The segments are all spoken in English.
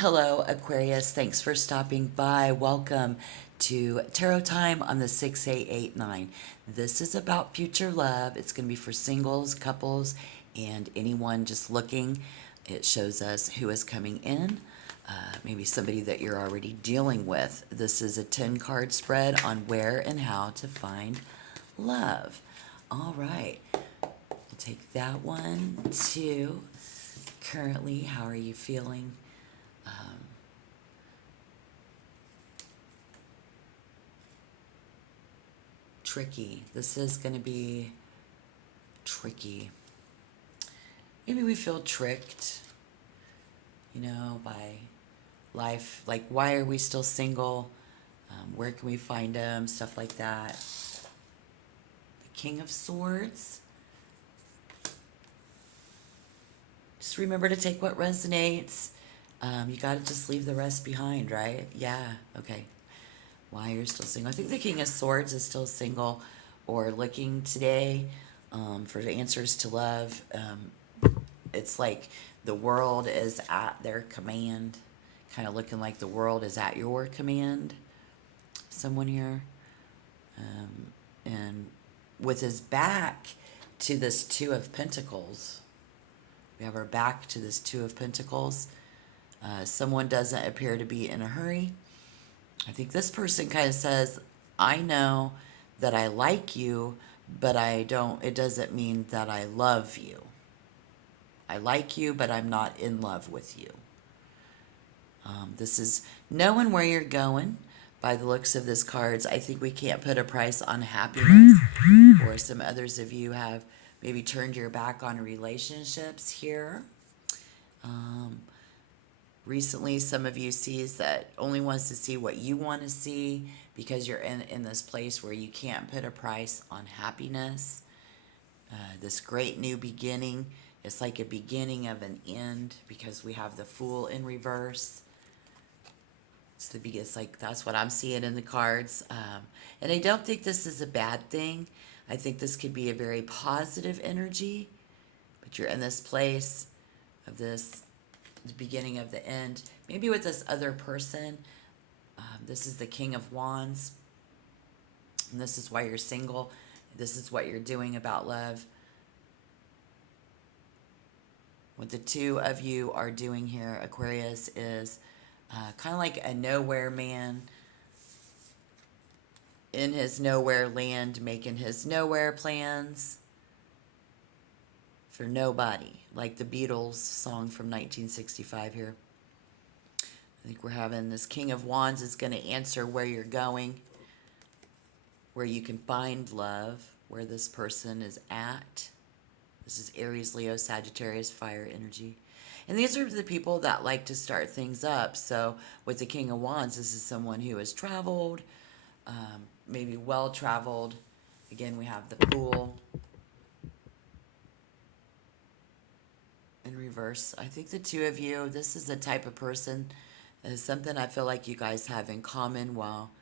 Hello, Aquarius. Thanks for stopping by. Welcome to Tarot Time on the 6889. This is about future love. It's going to be for singles, couples, and anyone just looking. It shows us who is coming in, maybe somebody that you're already dealing with. This is a 10 card spread on where and how to find love. All right. We'll take that one too. Currently, how are you feeling? Tricky. This is going to be tricky. Maybe we feel tricked, by life. Like, why are we still single? Where can we find them? Stuff like that. The King of Swords. Just remember to take what resonates. You got to just leave the rest behind, right? Yeah, okay. Why you're still single. I think the King of Swords is still single or looking today for the answers to love. It's like the world is at their command, kind of looking like the world is at your command. Someone here. And with his back to this Two of Pentacles, we have our back to this Two of Pentacles. Someone doesn't appear to be in a hurry. I think this person kind of says, I know that I like you, but it doesn't mean that I love you. I like you, but I'm not in love with you. This is knowing where you're going by the looks of this cards. I think we can't put a price on happiness, or some others of you have maybe turned your back on relationships here. Recently, some of you sees that only wants to see what you want to see because you're in this place where you can't put a price on happiness. This great new beginning, it's like a beginning of an end because we have the Fool in reverse. It's like that's what I'm seeing in the cards. And I don't think this is a bad thing. I think this could be a very positive energy, but you're in this place of this the beginning of the end. Maybe with this other person. This is the King of Wands. And this is why you're single. This is what you're doing about love. What the two of you are doing here, Aquarius, is kind of like a nowhere man in his nowhere land, making his nowhere plans for nobody, like the Beatles song from 1965 here. I think we're having this King of Wands is going to answer where you're going, where you can find love, where this person is at. This is Aries, Leo, Sagittarius, fire energy. And these are the people that like to start things up. So with the King of Wands, this is someone who has traveled, maybe well-traveled. Again, we have the Fool in reverse. I think the two of you, this is the type of person, is something I feel like you guys have in common. Well,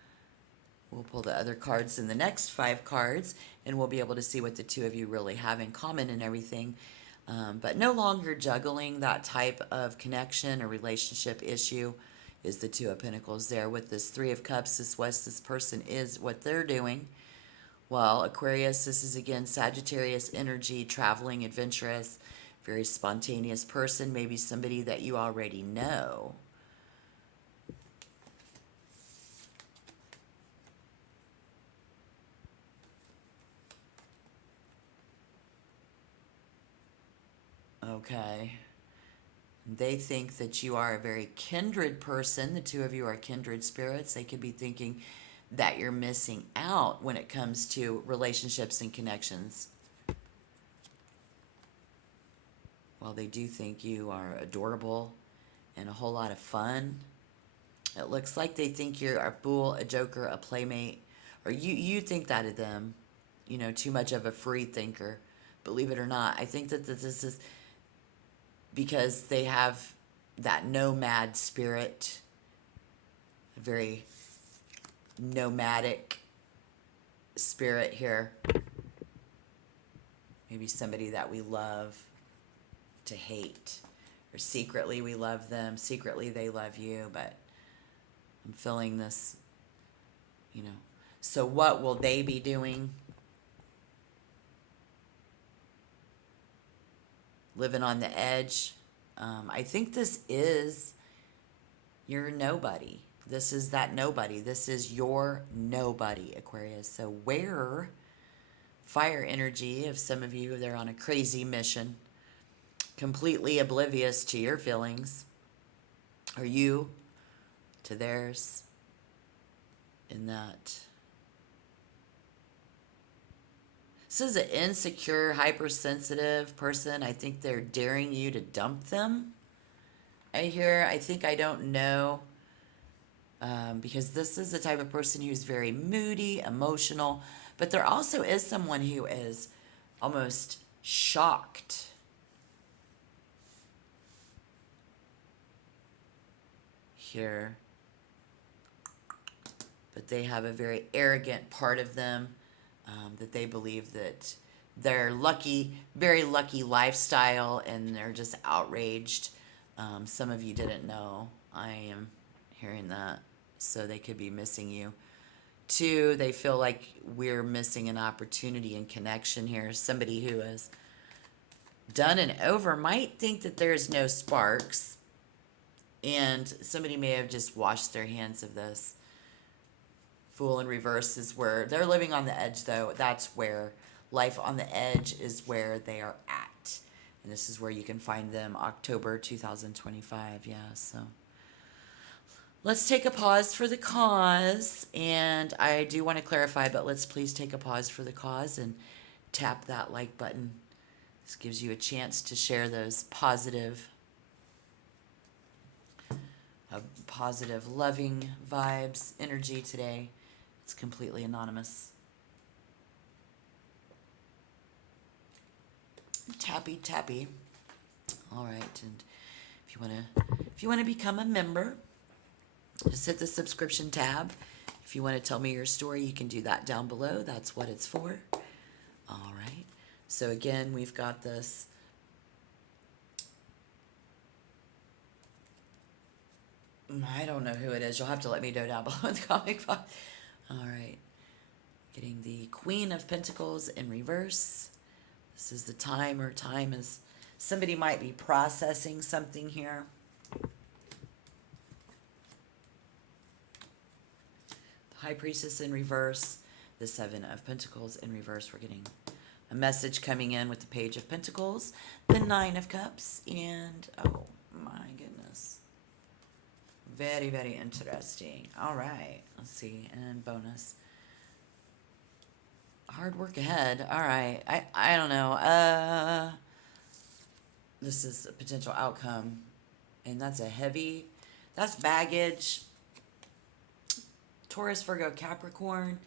we'll pull the other cards in the next 5 cards, and we'll be able to see what the two of you really have in common and everything. But no longer juggling that type of connection or relationship issue is the Two of Pentacles there. With this Three of Cups, this person is, what they're doing. Well, Aquarius, this is again Sagittarius energy, traveling, adventurous, very spontaneous person, maybe somebody that you already know. Okay. They think that you are a very kindred person. The two of you are kindred spirits. They could be thinking that you're missing out when it comes to relationships and connections. Well, they do think you are adorable and a whole lot of fun. It looks like they think you're a fool, a joker, a playmate, or you think that of them, too much of a free thinker. Believe it or not, I think that this is because they have that nomad spirit, a very nomadic spirit here. Maybe somebody that we love to hate. Or secretly we love them, secretly they love you, but I'm feeling this, you know. So what will they be doing? Living on the edge. I think this is your nobody. This is that nobody. This is your nobody, Aquarius. So where fire energy, if some of you, they're on a crazy mission, completely oblivious to your feelings, or you to theirs, in that. This is an insecure, hypersensitive person. I think they're daring you to dump them. I think I don't know, because this is the type of person who's very moody, emotional, but there also is someone who is almost shocked here, but they have a very arrogant part of them, that they believe that they're lucky, very lucky lifestyle, and they're just outraged. Some of you didn't know. I am hearing that. So they could be missing you. Two, they feel like we're missing an opportunity and connection here. Somebody who has done and over might think that there's no sparks, and somebody may have just washed their hands of this. Fool in reverse is where they're living on the edge, though. That's where life on the edge is where they are at. And this is where you can find them October 2025. Yeah, so let's take a pause for the cause. And I do want to clarify, but let's please take a pause for the cause and tap that like button. This gives you a chance to share those positive, loving vibes, energy today. It's completely anonymous. Tappy, tappy. All right, and if you want to become a member, just hit the subscription tab. If you want to tell me your story, you can do that down below. That's what it's for. All right. So again, we've got this I don't know who it is. You'll have to let me know down below in the comic box. All right. Getting the Queen of Pentacles in reverse. This is the time, or time is somebody might be processing something here. The High Priestess in reverse. The Seven of Pentacles in reverse. We're getting a message coming in with the Page of Pentacles. The Nine of Cups. And, oh my goodness. Very, very interesting. All right. Let's see. And bonus. Hard work ahead. All right. I don't know. This is a potential outcome. And that's that's baggage. Taurus, Virgo, Capricorn.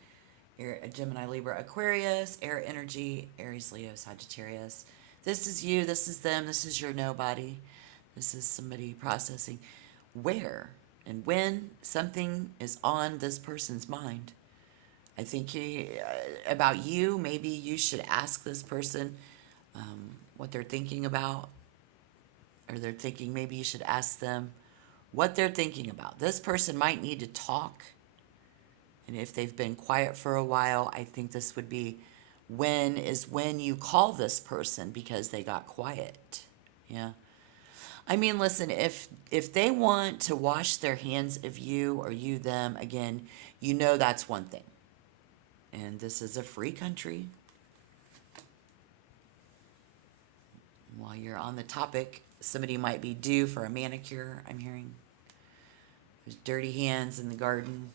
Gemini, Libra, Aquarius. Air energy. Aries, Leo, Sagittarius. This is you. This is them. This is your nobody. This is somebody processing where and when something is on this person's mind. I think about you, maybe you should ask this person what they're thinking about, or they're thinking, maybe you should ask them what they're thinking about. This person might need to talk, and if they've been quiet for a while, I think this would be when you call this person because they got quiet. Yeah. I mean, listen, if they want to wash their hands of you or you them, again, you know that's one thing. And this is a free country. While you're on the topic, somebody might be due for a manicure, I'm hearing. There's dirty hands in the garden.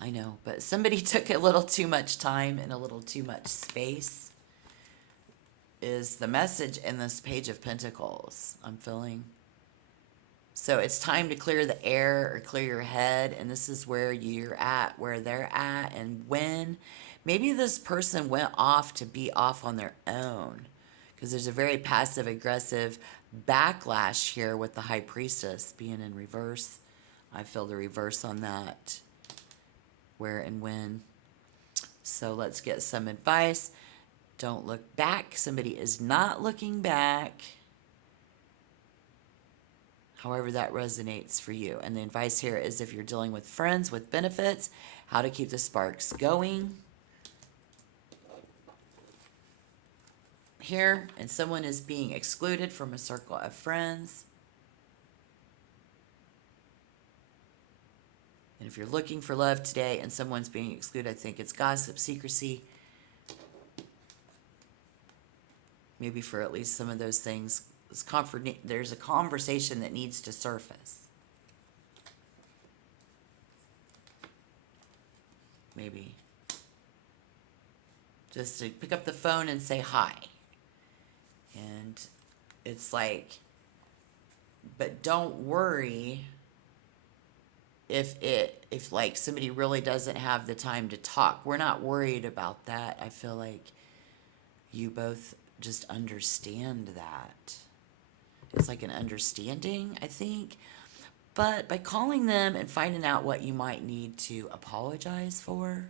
I know, but somebody took a little too much time and a little too much space is the message in this Page of Pentacles, I'm feeling. So it's time to clear the air or clear your head, and this is where you're at, where they're at, and when. Maybe this person went off to be off on their own, because there's a very passive-aggressive backlash here with the High Priestess being in reverse. I feel the reverse on that, where and when. So let's get some advice. Don't look back. Somebody is not looking back. However that resonates for you. And the advice here is if you're dealing with friends with benefits, how to keep the sparks going. Here, and someone is being excluded from a circle of friends. And if you're looking for love today and someone's being excluded, I think it's gossip, secrecy. Maybe for at least some of those things, there's a conversation that needs to surface. Maybe just to pick up the phone and say hi. And it's like, but don't worry if like somebody really doesn't have the time to talk. We're not worried about that. I feel like you both just understand that. It's like an understanding, I think. But by calling them and finding out what you might need to apologize for,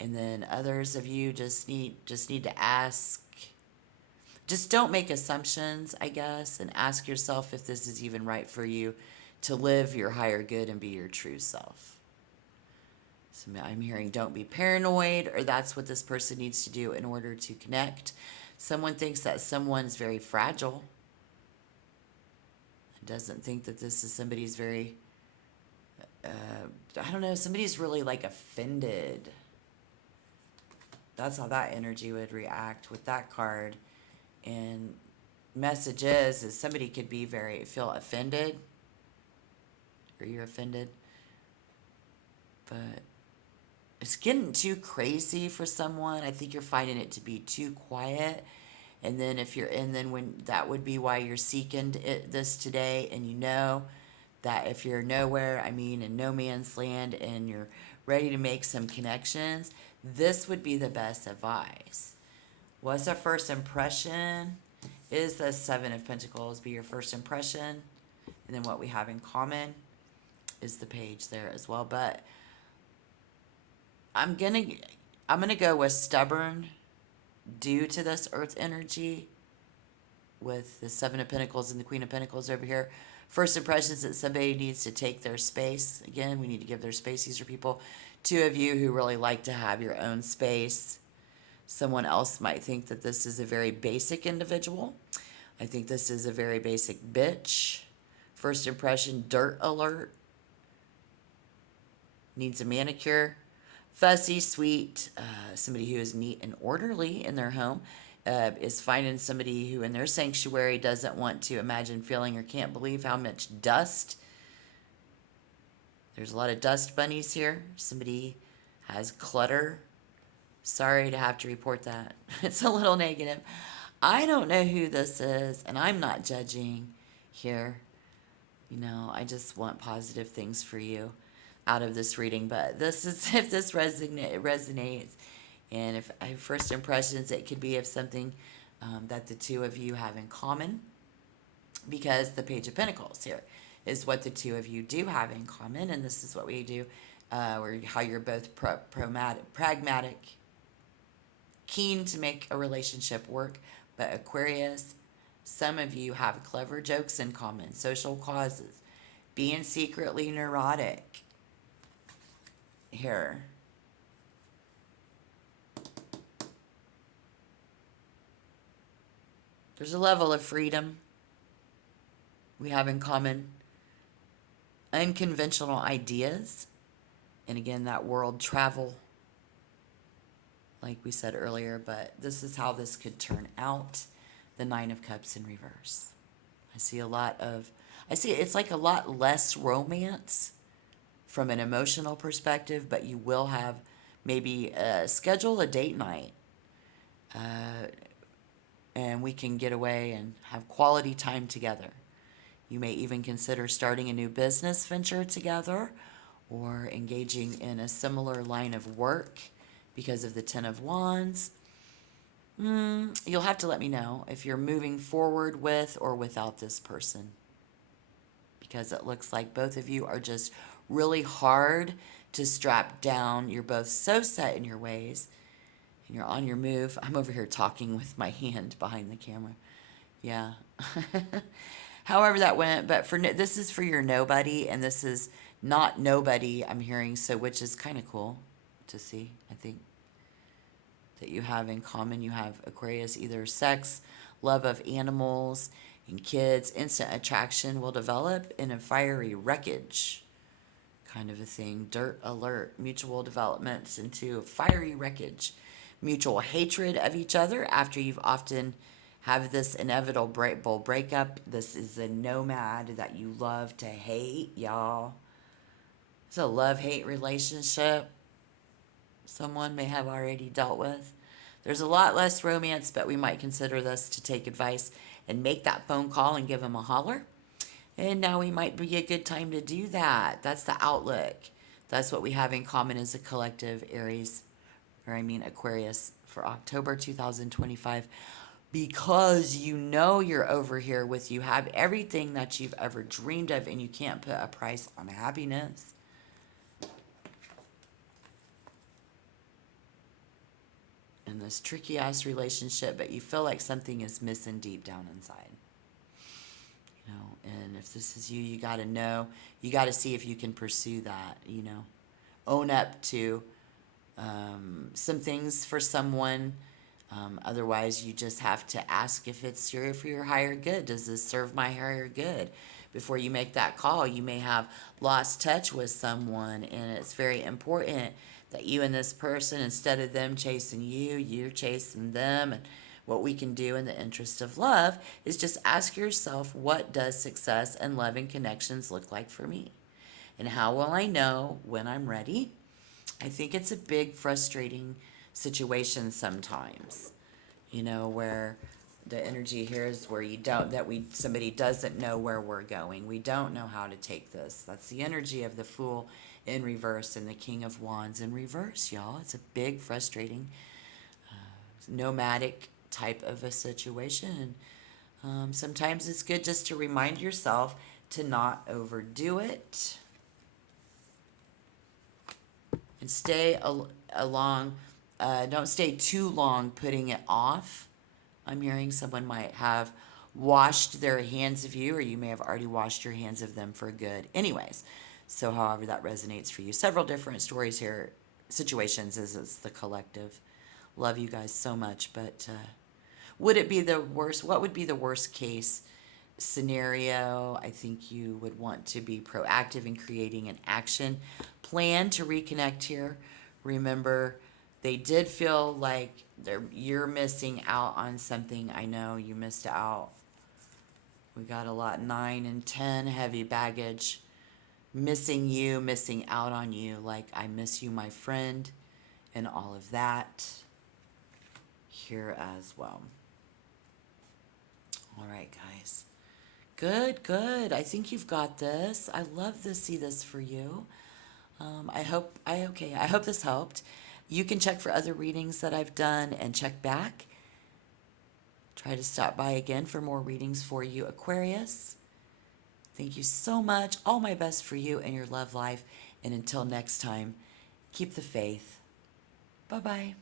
and then others of you just need to ask. Just don't make assumptions, I guess, and ask yourself if this is even right for you to live your higher good and be your true self. So I'm hearing don't be paranoid, or that's what this person needs to do in order to connect. Someone thinks that someone's very fragile and doesn't think that this is somebody's very, I don't know, somebody's really like offended. That's how that energy would react with that card. And message is somebody could be feel offended, or you're offended, but it's getting too crazy for someone. I think you're finding it to be too quiet. And then when that would be why you're seeking this today, and you know that if you're nowhere, I mean in no man's land, and you're ready to make some connections, this would be the best advice. What's our first impression? Is the Seven of Pentacles be your first impression? And then what we have in common is the page there as well. But I'm gonna go with stubborn due to this earth energy with the Seven of Pentacles and the Queen of Pentacles over here. First impressions that somebody needs to take their space. Again, we need to give their space. These are people, two of you who really like to have your own space. Someone else might think that this is a very basic individual. I think this is a very basic bitch. First impression, dirt alert. Needs a manicure. Fussy, sweet. Somebody who is neat and orderly in their home. Is finding somebody who in their sanctuary doesn't want to imagine, feeling, or can't believe how much dust. There's a lot of dust bunnies here. Somebody has clutter. Sorry to have to report that. It's a little negative. I don't know who this is, and I'm not judging here. You know, I just want positive things for you out of this reading. But this is, if this resonates, and if I have first impressions, it could be of something that the two of you have in common. Because the Page of Pentacles here is what the two of you do have in common, and this is what we do, or how you're both pragmatic, keen to make a relationship work. But Aquarius, some of you have clever jokes in common, social causes, being secretly neurotic here. There's a level of freedom we have in common. Unconventional ideas. And again, that world travel, like we said earlier, but this is how this could turn out. The Nine of Cups in reverse. I see it's like a lot less romance from an emotional perspective, but you will have maybe schedule a date night. And we can get away and have quality time together. You may even consider starting a new business venture together, or engaging in a similar line of work because of the Ten of Wands. You'll have to let me know if you're moving forward with or without this person, because it looks like both of you are just really hard to strap down. You're both so set in your ways and you're on your move. I'm over here talking with my hand behind the camera. Yeah. However that went, but this is for your nobody, and this is not nobody, I'm hearing, so which is kind of cool to see. I think that you have in common. You have Aquarius, either sex, love of animals and kids, instant attraction will develop in a fiery wreckage kind of a thing. Dirt alert, mutual developments into fiery wreckage, mutual hatred of each other after you've often have this inevitable breakup. This is a nomad that you love to hate, y'all. It's a love-hate relationship someone may have already dealt with. There's a lot less romance, but we might consider this to take advice and make that phone call and give them a holler. And now we might be a good time to do that. That's the outlook. That's what we have in common as a collective Aries, or I mean Aquarius, for October 2025. Because you know you're over here with, you have everything that you've ever dreamed of, and you can't put a price on happiness. In this tricky ass relationship, but you feel like something is missing deep down inside. You know, and if this is you, you got to know, you got to see if you can pursue that, you know, own up to some things for someone. Otherwise, you just have to ask if it's for your higher good. Does this serve my higher good? Before you make that call, you may have lost touch with someone, and it's very important that you and this person, instead of them chasing you, you're chasing them. And what we can do in the interest of love is just ask yourself, what does success and love and connections look like for me? And how will I know when I'm ready? I think it's a big, frustrating situation sometimes, you know, where the energy here is where somebody doesn't know where we're going. We don't know how to take this. That's the energy of the Fool in reverse and the King of Wands in reverse, y'all. It's a big, frustrating, nomadic type of a situation. Sometimes it's good just to remind yourself to not overdo it and stay along. Don't stay too long putting it off. I'm hearing someone might have washed their hands of you, or you may have already washed your hands of them for good. Anyways, so however that resonates for you. Several different stories here, situations as it's the collective. Love you guys so much, but would it be the worst? What would be the worst case scenario? I think you would want to be proactive in creating an action plan to reconnect here. Remember, they did feel like you're missing out on something. I know you missed out. We got a lot, 9 and 10, heavy baggage. Missing you, missing out on you, like I miss you, my friend, and all of that here as well. All right, guys. Good. I think you've got this. I love to see this for you. I hope this helped. You can check for other readings that I've done and check back. Try to stop by again for more readings for you, Aquarius. Thank you so much. All my best for you and your love life. And until next time, keep the faith. Bye-bye.